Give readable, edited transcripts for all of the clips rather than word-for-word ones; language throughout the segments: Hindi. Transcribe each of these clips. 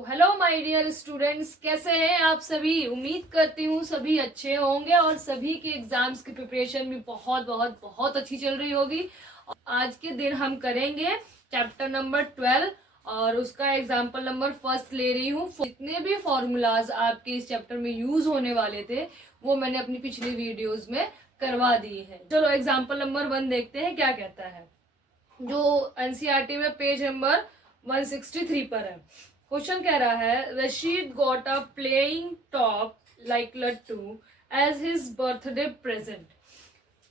तो हेलो माय डियर स्टूडेंट्स, कैसे हैं आप सभी। उम्मीद करती हूँ सभी अच्छे होंगे और सभी के एग्जाम्स की प्रिपरेशन भी बहुत बहुत बहुत अच्छी चल रही होगी। आज के दिन हम करेंगे चैप्टर नंबर 12 और उसका एग्जाम्पल नंबर फर्स्ट ले रही हूँ। जितने भी फॉर्मूलाज आपके इस चैप्टर में यूज होने वाले थे वो मैंने अपनी पिछली वीडियोज में करवा दिए हैं। चलो एग्जाम्पल नंबर 1 देखते हैं क्या कहता है, जो एनसीईआरटी में पेज नंबर 163 पर है। क्वेश्चन कह रहा है Rashid got a playing top like लट्टू as his birthday present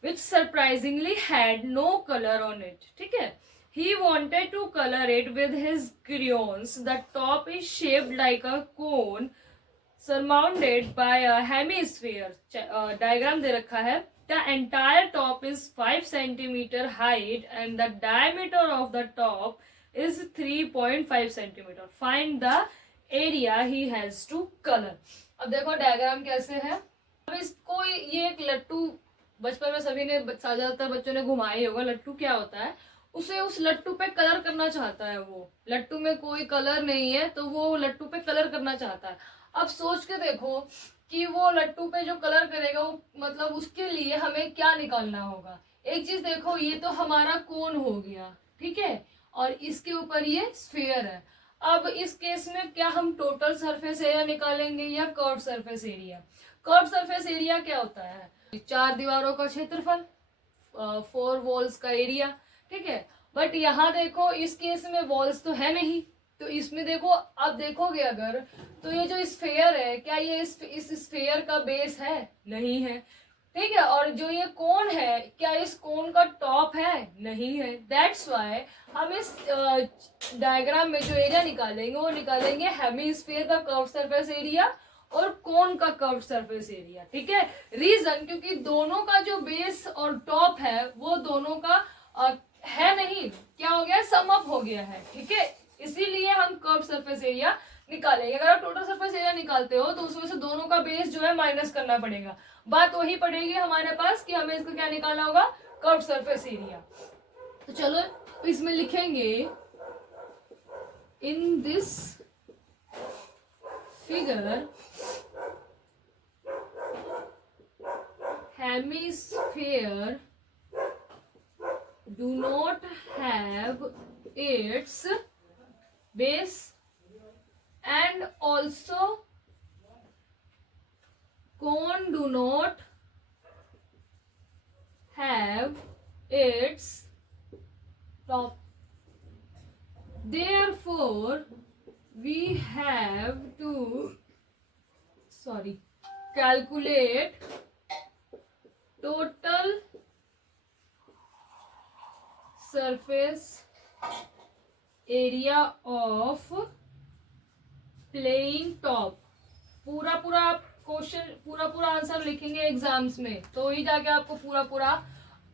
which surprisingly had no colour on it. ठीक है, he wanted to color it with his crayons. The top is shaped like a cone surmounted by a hemisphere. Diagram दे रखा है। The entire top is 5 centimeter height and the diameter of the top is 3.5 centimeter. Find the area he has to color. अब देखो डायग्राम कैसे है। अब इसको ये एक लट्टू बचपन में सभी ने ज्यादातर बच्चों ने घुमाया ही होगा। लट्टू क्या होता है, उसे उस लट्टू पे कलर करना चाहता है। वो लट्टू में कोई कलर नहीं है तो वो लट्टू पे कलर करना चाहता है। अब सोच के देखो कि वो लट्टू पे जो कलर करेगा वो मतलब उसके लिए हमें क्या निकालना होगा। एक चीज देखो, ये तो हमारा कोन हो गया, ठीक है, और इसके ऊपर ये स्फीयर है। अब इस केस में क्या हम टोटल सरफेस एरिया निकालेंगे या curve surface area. Curve surface area क्या होता है, 4 दीवारों का क्षेत्रफल, 4 वॉल्स का एरिया। ठीक है, बट यहाँ देखो इस केस में वॉल्स तो है नहीं, तो इसमें देखो आप देखोगे अगर तो ये जो स्फेयर है क्या ये इस स्फेयर का बेस है, नहीं है। ठीक है, और जो ये कोन है क्या इस कोन का टॉप है, नहीं है। दैट्स वाई हम इस डायग्राम में जो एरिया निकालेंगे वो निकालेंगे हेमीस्फीयर का कर्व सरफेस एरिया और कोन का कर्व सरफेस एरिया। ठीक है, रीजन क्योंकि दोनों का जो बेस और टॉप है वो दोनों का है नहीं, क्या हो गया, सम अप हो गया है। ठीक है, इसीलिए हम कर्व सरफेस एरिया निकालेंगे। अगर आप टोटल सरफेस एरिया निकालते हो तो उसमें से दोनों का बेस जो है माइनस करना पड़ेगा। बात वही पड़ेगी हमारे पास कि हमें इसको क्या निकालना होगा, कर्व सरफेस एरिया। तो चलो इसमें लिखेंगे in this figure hemisphere do not have its base and also cone do not have its top. Therefore we have to calculate total surface area of playing top. पूरा क्वेश्चन पूरा आंसर लिखेंगे एग्जाम्स में तो ही जाके आपको पूरा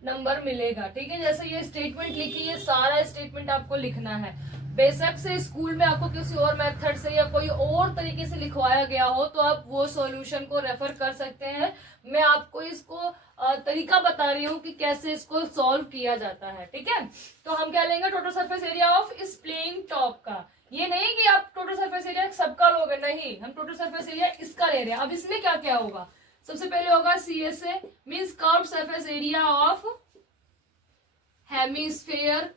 नंबर मिलेगा। ठीक है, जैसे ये स्टेटमेंट लिखी, ये सारा स्टेटमेंट आपको लिखना है। बेशक से स्कूल में आपको किसी और मेथड से या कोई और तरीके से लिखवाया गया हो तो आप वो सॉल्यूशन को रेफर कर सकते हैं। मैं आपको इसको तरीका बता रही हूँ कि कैसे इसको सॉल्व किया जाता है। ठीक है, तो हम क्या लेंगे, टोटल सरफेस एरिया ऑफ इस प्लेइंग टॉप का। ये नहीं कि आप टोटल सरफेस एरिया सबका लोगे, नहीं, हम टोटल सरफेस एरिया इसका ले रहे हैं। अब इसमें क्या क्या होगा, सबसे पहले होगा CSA means curve surface area of hemisphere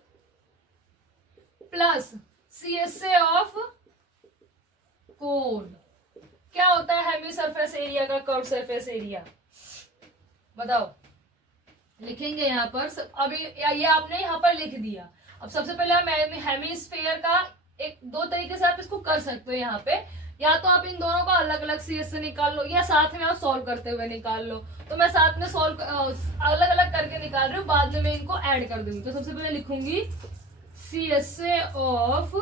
plus CSA of cone. क्या होता है हेमी सरफेस एरिया का कर्व सरफेस एरिया, बताओ। लिखेंगे यहाँ पर अभी ये आपने यहाँ पर लिख दिया। अब सबसे पहले हम हेमीस्फीयर का एक दो तरीके से आप इसको कर सकते हो। यहाँ पे या तो आप इन दोनों का अलग अलग CSA निकाल लो या साथ में आप सॉल्व करते हुए निकाल लो। तो मैं साथ में सॉल्व अलग अलग करके निकाल रही हूँ, बाद में मैं इनको ऐड कर दूंगी। तो सबसे पहले लिखूंगी CSA ऑफ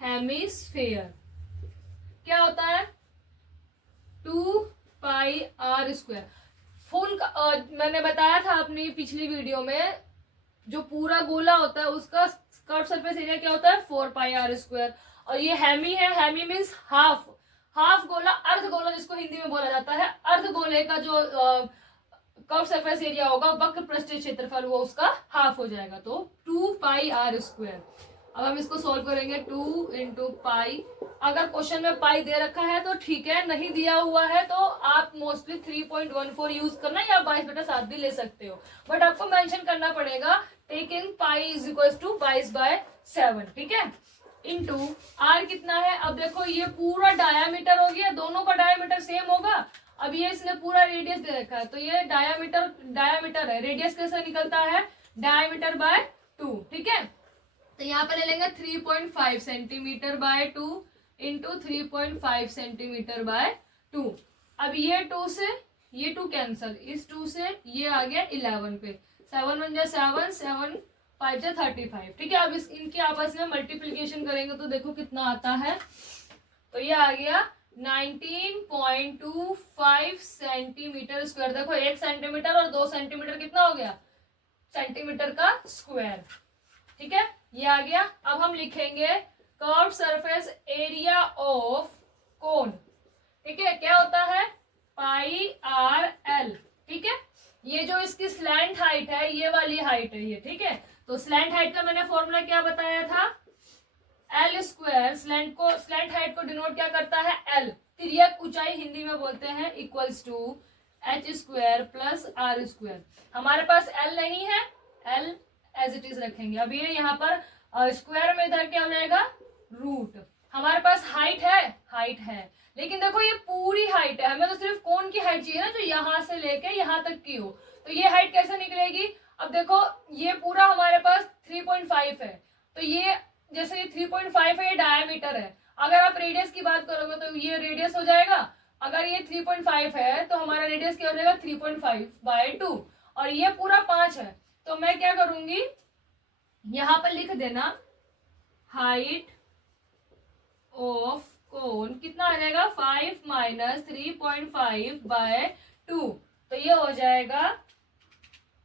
हेमीस्फीयर क्या होता है, 2πr²। फुल मैंने बताया था अपनी पिछली वीडियो में, जो पूरा गोला होता है उसका कर्व सरफेस एरिया क्या होता है, 4πr²। और ये हेमी है, हेमी मीन्स हाफ गोला, अर्ध गोला जिसको हिंदी में बोला जाता है। अर्ध गोले का जो कर्व सरफेस एरिया होगा, वक्र पृष्ठीय क्षेत्रफल, वो उसका हाफ हो जाएगा, तो 2πr²। अब हम इसको सोल्व करेंगे 2 इंटू पाई। अगर क्वेश्चन में पाई दे रखा है तो ठीक है, नहीं दिया हुआ है तो आप मोस्टली 3.14 यूज करना या 22/7 भी ले सकते हो, बट आपको मेंशन करना पड़ेगा taking pi is equal to 22/7, ठीक है। इंटू आर कितना है, अब देखो ये पूरा डायामीटर हो गया, दोनों का डायामीटर सेम होगा। अब ये इसने पूरा रेडियस दे रखा है तो ये डायामीटर है, रेडियस कैसे निकलता है, डायामीटर बाय 2, ठीक है। तो यहाँ पे ले लेंगे 3.5 centimetre bye 2 into 3.5 centimetre bye 2। अब ये 2 से ये 2 कैंसल, इस 2 से ये आ गया 11 पे, 7 1 7, 7 5 35, ठीक है। अब इनके आपस में मल्टीप्लीकेशन करेंगे तो देखो कितना आता है, तो ये आ गया 19.25 सेंटीमीटर स्क्वायर। देखो 1 सेंटीमीटर और 2 सेंटीमीटर कितना हो गया, सेंटीमीटर का स्क्वायर, ठीक है, ये आ गया। अब हम लिखेंगे कर्व सरफेस एरिया ऑफ कोन, ठीक है, क्या होता है पाई आर एल, ठीक है। ये जो इसकी स्लैंट हाइट है, ये वाली हाइट है ये, ठीक है। तो स्लैंट हाइट का मैंने फॉर्मूला क्या बताया था, एल स्क्वायर, स्लैंट हाइट को डिनोट क्या करता है, एल, तिर्यक ऊंचाई हिंदी में बोलते हैं, equals to h square plus r square. हमारे पास एल नहीं है, एल एज इट इज रखेंगे। अब ये यहाँ पर स्क्वायर में इधर क्या हो जाएगा, रूट। हमारे पास हाइट है, लेकिन देखो ये पूरी हाइट है, हमें तो सिर्फ कोन की हाइट चाहिए ना, जो यहाँ से लेके यहाँ तक की हो। तो ये हाइट कैसे निकलेगी, अब देखो ये पूरा हमारे पास 3.5 है, तो ये जैसे ये 3.5 है, ये डायमीटर है। अगर आप रेडियस की बात करोगे तो ये रेडियस हो जाएगा, अगर ये 3.5 है तो हमारा रेडियस क्या हो जाएगा 3.5/2, और ये पूरा 5 है। तो मैं क्या करूंगी, यहां पर लिख देना हाइट ऑफ कोन कितना आ जाएगा, 5 - 3.5/2, तो ये हो जाएगा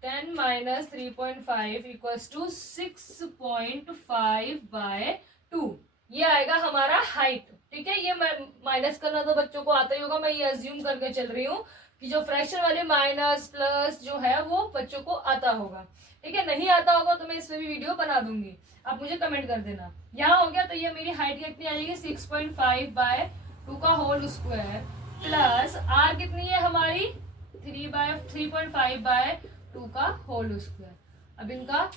10 - 3.5 इक्वल्स टू 6.5/2, ये आएगा हमारा हाइट, ठीक है। ये माइनस करना तो बच्चों को आता ही होगा, मैं ये अज्यूम करके चल रही हूँ कि जो फ्रैक्शन वाले माइनस प्लस जो है वो बच्चों को आता होगा, ठीक है। नहीं आता होगा तो मैं इसमें भी वीडियो बना दूंगी, आप मुझे कमेंट कर देना। यहाँ हो गया, तो ये मेरी हाइट कितनी आ जाएगी 6.5/2 का होल स्क्वायर, प्लस आर कितनी है हमारी 3.5/2 का होल स्क्वायर। अब इनका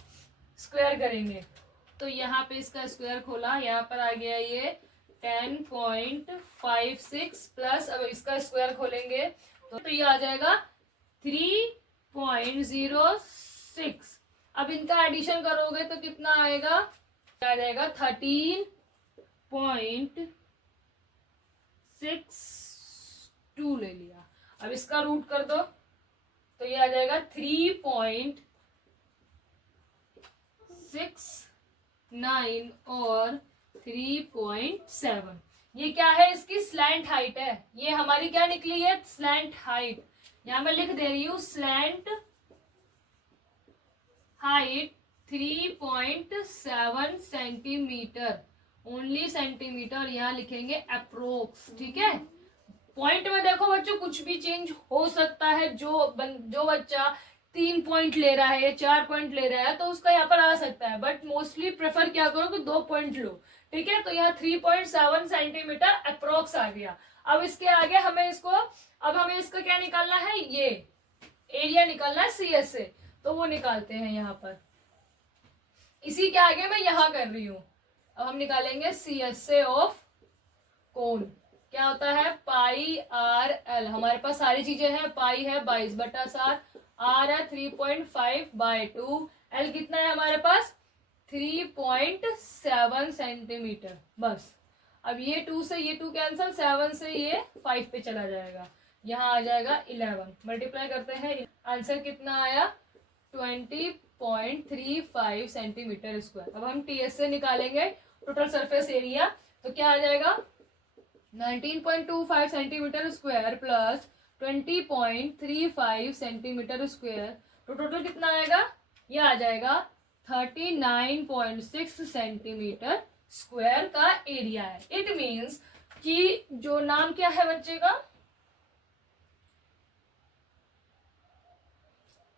स्क्वायर करेंगे तो यहाँ पे इसका स्क्वायर खोला, यहाँ पर आ गया ये 10.56 प्लस, अब इसका स्क्वायर खोलेंगे तो ये आ जाएगा 3.06। अब इनका एडिशन करोगे तो कितना आएगा, आ जाएगा 13.62 ले लिया। अब इसका रूट कर दो तो ये आ जाएगा 3.69 और 3.7। ये क्या है, इसकी स्लैंट हाइट है, ये हमारी क्या निकली है, स्लैंट हाइट। यहां मैं लिख दे रही हूं slant height 3.7 centimetre, only centimetre, यहाँ लिखेंगे अप्रोक्स, ठीक है। पॉइंट में देखो बच्चों कुछ भी चेंज हो सकता है, जो बच्चा 3 पॉइंट ले रहा है या 4 पॉइंट ले रहा है तो उसका यहाँ पर आ सकता है, बट मोस्टली प्रेफर क्या करो कि 2 पॉइंट लो, ठीक है। तो यहाँ 3.7 सेंटीमीटर अप्रोक्स आ गया। अब इसके आगे हमें इसका क्या निकालना है, ये एरिया निकालना है CS से, तो वो निकालते हैं यहाँ पर, इसी के आगे मैं यहाँ कर रही हूँ। अब हम निकालेंगे CS से ऑफ कोन, क्या होता है पाई आर एल, हमारे पास सारी चीजें हैं, पाई है 22/7, आर है 3.5/2, एल कितना है हमारे पास 3.7 सेंटीमीटर, बस। अब ये 2 से ये 2 कैंसल, 7 से ये 5 पे चला जाएगा, यहाँ आ जाएगा 11, मल्टीप्लाई करते हैं, आंसर कितना आया 20.35 सेंटीमीटर स्क्वायर। अब हम TS से निकालेंगे टोटल सरफेस एरिया, तो क्या आ जाएगा 19.25 centimetre square plus 20.35 centimetre square, तो टोटल कितना आएगा, ये आ जाएगा 39.6 सेंटीमीटर स्क्वायर का एरिया है। इट मीन्स कि जो नाम क्या है बच्चे का,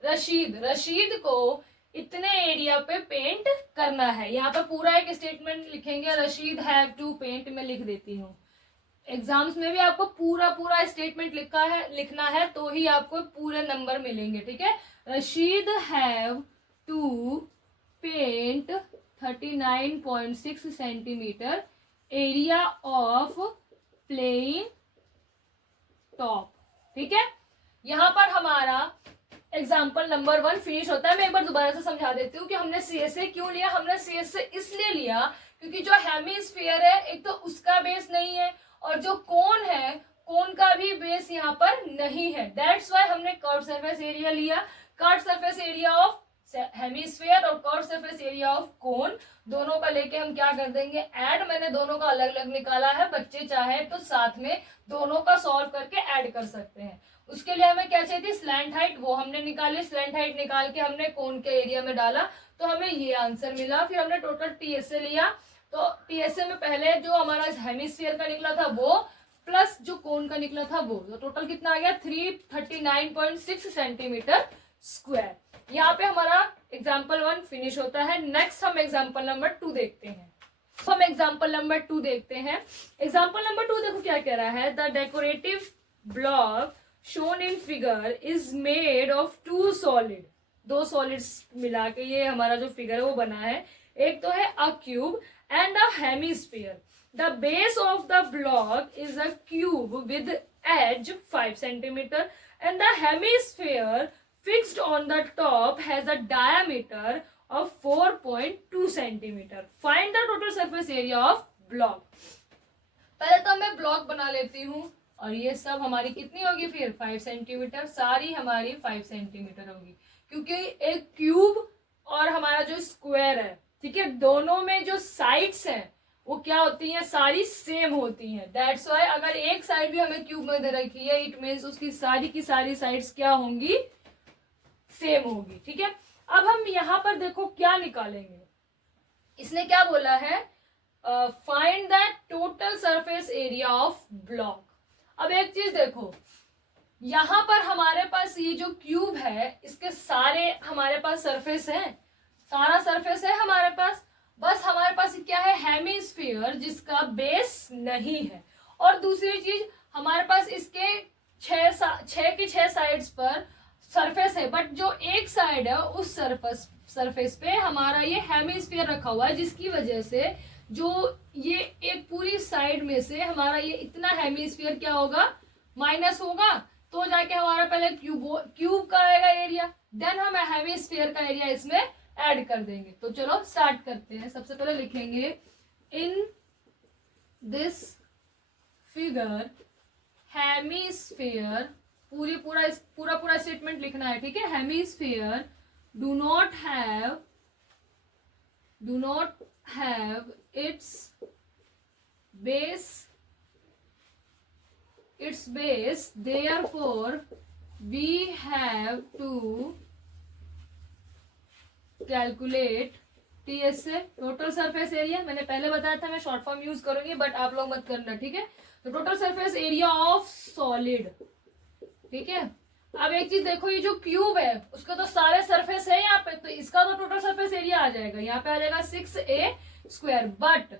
रशीद को इतने एरिया पे पेंट करना है। यहाँ पे पूरा एक स्टेटमेंट लिखेंगे, रशीद हैव टू पेंट, मैं लिख देती हूँ। एग्जाम्स में भी आपको पूरा पूरा स्टेटमेंट लिखना है तो ही आपको पूरे नंबर मिलेंगे, ठीक है। Rashid have to paint 39.6 centimetre area of playing top, ठीक है। यहाँ पर हमारा एग्जाम्पल नंबर 1 फिनिश होता है। मैं एक बार दोबारा से समझा देती हूँ कि हमने सीएसए क्यों लिया। हमने सीएसए इसलिए लिया क्योंकि जो हेमिस्फीयर है एक तो उसका बेस नहीं है, और जो कोन है कोन का भी बेस यहाँ पर नहीं है। दैट्स वाई हमने कर्व सरफेस एरिया लिया। Curve surface area of hemisphere और curve surface area of cone, दोनों का लेके हम क्या कर देंगे, ऐड। मैंने दोनों का अलग अलग निकाला है, बच्चे चाहे तो साथ में दोनों का सॉल्व करके ऐड कर सकते हैं। उसके लिए हमें क्या चाहिए थी, स्लैंट हाइट, वो हमने निकाली। स्लैंट हाइट निकाल के हमने कोन के एरिया में डाला तो हमें ये आंसर मिला। फिर हमने टोटल टीएसए लिया, तो टीएसए में पहले जो हमारा हेमिस्फीयर का निकला था वो प्लस जो कोन का निकला था वो, तो टोटल कितना आ गया 339.6 सेंटीमीटर स्क्वायर। यहाँ पे हमारा एग्जाम्पल 1 फिनिश होता है। नेक्स्ट हम एग्जाम्पल नंबर 2 देखते हैं। तो हम एग्जाम्पल नंबर 2 देखते हैं। एग्जाम्पल नंबर 2 देखो क्या कह रहा है, the decorative block shown in figure is made of 2 solid. 2 solids मिला के ये हमारा जो फिगर है वो बना है। एक तो है a cube and a hemisphere. The base of the block is a cube with edge 5 centimetre and the hemisphere fixed on the top has a diameter of 4.2 centimeter. Find the total surface area of block. पहले तो मैं ब्लॉक बना लेती हूँ, और ये सब हमारी कितनी होगी फिर 5 सेंटीमीटर, सारी हमारी 5 सेंटीमीटर होगी, क्योंकि एक क्यूब और हमारा जो स्क्वायर है, ठीक है, दोनों में जो साइड्स हैं वो क्या होती हैं, सारी सेम होती हैं। दैट्स वाई अगर एक साइड भी हमें क्यूब में दे रखी है, इट मीन्स उसकी सारी की सारी साइड्स क्या होंगी, सेम होगी, ठीक है। अब हम यहां पर देखो क्या निकालेंगे। इसने क्या बोला है, find the total surface area of block. अब एक चीज देखो, यहां पर हमारे पास ये जो क्यूब है इसके सारे हमारे पास सरफेस है, सारा सरफेस है हमारे पास। बस हमारे पास क्या है, हेमिस्फीयर जिसका बेस नहीं है। और दूसरी चीज हमारे पास इसके 6 साइड्स पर सरफेस है, बट जो एक साइड है उस सरफेस पे हमारा ये हेमिस्फीयर रखा हुआ है, जिसकी वजह से जो ये एक पूरी साइड में से हमारा ये इतना हेमिस्फीयर क्या होगा, माइनस होगा, तो जाके हमारा पहले क्यूब का आएगा एरिया, देन हम हेमिस्फीयर का एरिया इसमें ऐड कर देंगे। तो चलो स्टार्ट करते हैं। सबसे पहले लिखेंगे इन दिस फिगर हेमिस्फीयर, पूरा स्टेटमेंट लिखना है, ठीक है। Hemisphere do not have its base therefore we have to calculate TSA, total surface area. मैंने पहले बताया था मैं शॉर्ट फॉर्म यूज करूंगी, बट आप लोग मत करना, ठीक है। तो total surface area of solid, ठीक है। अब एक चीज देखो, ये जो क्यूब है उसका तो सारे सरफेस है यहाँ पे, तो इसका तो टोटल सरफेस एरिया आ जाएगा, यहाँ पे आ जाएगा 6a²। बट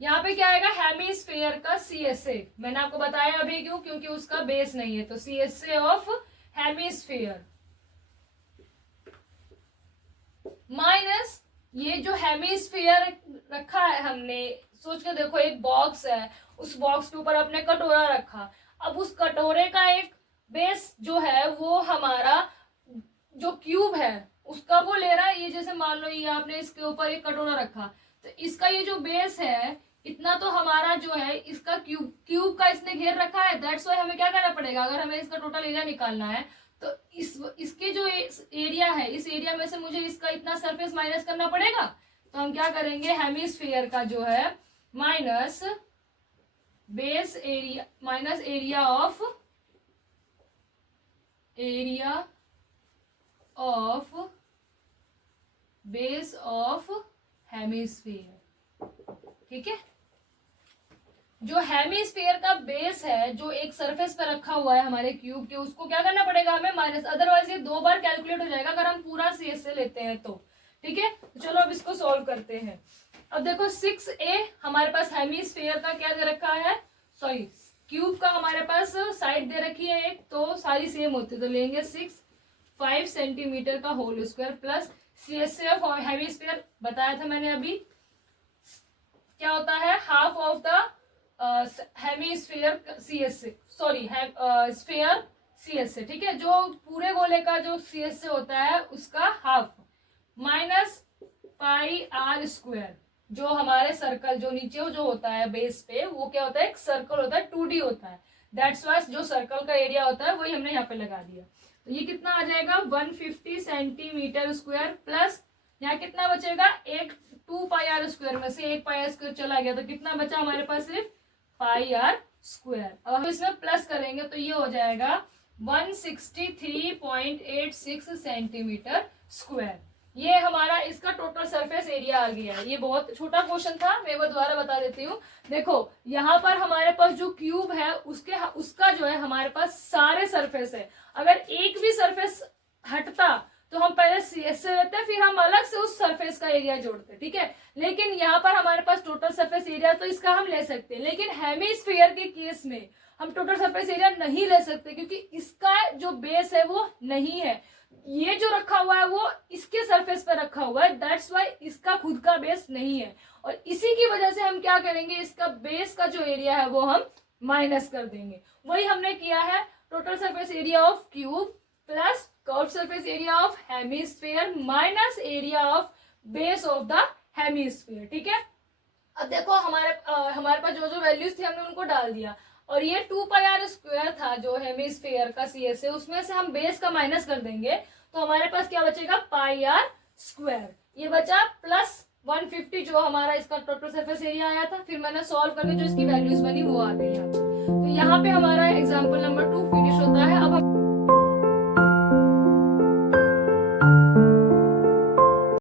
यहाँ पे क्या आएगा, हेमिस्फीयर का सीएसए। मैंने आपको बताया अभी क्यों, क्योंकि उसका बेस नहीं है, तो सीएसए ऑफ हेमिस्फीयर माइनस ये जो हेमिस्फीयर रखा है हमने, सोच के देखो एक बॉक्स है, उस बॉक्स के ऊपर अपने कटोरा रखा। अब उस कटोरे का एक बेस जो है वो हमारा जो क्यूब है उसका वो ले रहा है। ये जैसे मान लो ये आपने इसके ऊपर एक कटोरा रखा, तो इसका ये जो बेस है इतना तो हमारा जो है इसका क्यूब का इसने घेर रखा है। दैट्स वाई हमें क्या करना पड़ेगा, अगर हमें इसका टोटल एरिया निकालना है तो इसके जो एरिया है, इस एरिया में से मुझे इसका इतना सरफेस माइनस करना पड़ेगा। तो हम क्या करेंगे, हेमिस्फीयर का जो है minus base area minus area of base of hemisphere, ठीक है। जो हेमिस्फीयर का बेस है जो एक सरफेस पर रखा हुआ है हमारे क्यूब के, उसको क्या करना पड़ेगा हमें माइनस, अदरवाइज ये 2 बार कैलकुलेट हो जाएगा अगर हम पूरा CS से लेते हैं तो। ठीक है, चलो अब इसको सॉल्व करते हैं। अब देखो 6A हमारे पास हेमिस्फीयर का क्या दे रखा है, सॉरी क्यूब का हमारे पास साइड दे रखी है एक, तो सारी सेम होती है, तो लेंगे 5 सेंटीमीटर का whole square plus CS of hemisphere बताया था मैंने अभी क्या होता है, half of the hemisphere CS से, सॉरी स्फीयर CS से। ठीक है, जो पूरे गोले का जो CS से होता है उसका half minus pi r square, जो हमारे सर्कल जो नीचे जो होता है बेस पे वो क्या होता है, एक सर्कल होता है 2D होता है, दैट्स वाई जो सर्कल का एरिया होता है वही हमने यहाँ पे लगा दिया। तो ये कितना आ जाएगा 150 सेंटीमीटर स्क्वायर प्लस यहाँ कितना बचेगा, एक 2 पाई आर स्क्वायर में से 1 पाई आर स्क्वायर चला गया, तो कितना बचा हमारे पास, सिर्फ पाई आर स्क्वायर। अब हम इसमें प्लस करेंगे तो ये हो जाएगा 163.86 सेंटीमीटर स्क्वायर। ये हमारा इसका टोटल सरफेस एरिया आ गया है। ये बहुत छोटा क्वेश्चन था, मैं वो दोबारा बता देती हूँ। देखो यहाँ पर हमारे पास जो क्यूब है उसका जो है हमारे पास सारे सरफेस है, अगर एक भी सरफेस हटता तो हम पहले CS से लेते हैं, फिर हम अलग से उस सरफेस का एरिया जोड़ते हैं। ठीक है, लेकिन यहाँ पर हमारे पास टोटल सरफेस एरिया तो इसका हम ले सकते हैं, लेकिन हेमिस्फीयर के केस में हम टोटल सरफेस एरिया नहीं ले सकते क्योंकि इसका जो बेस है वो नहीं है, ये जो रखा हुआ है वो इसके सरफेस पर रखा हुआ है, दैट्स वाई इसका खुद का बेस नहीं है। और इसी की वजह से हम क्या करेंगे, इसका बेस का जो एरिया है वो हम माइनस कर देंगे। वही हमने किया है, total surface area of cube plus curve surface area of hemisphere minus area of base of the hemisphere. ठीक है, अब देखो हमारे पास जो जो वैल्यूज थी हमने उनको डाल दिया, और ये 2 पाई आर स्क्वायर था जो हेमिस्फीयर का CS है, उसमें से हम बेस का माइनस कर देंगे तो हमारे पास क्या बचेगा, पाई आर स्क्वायर। ये बचा प्लस 150 जो हमारा इसका टोटल सरफेस एरिया आया था, फिर मैंने सॉल्व करके जो इसकी वैल्यूज बनी वो आ गई यहाँ पे। तो यहाँ पे हमारा एग्जाम्पल नंबर 2 फिनिश होता है।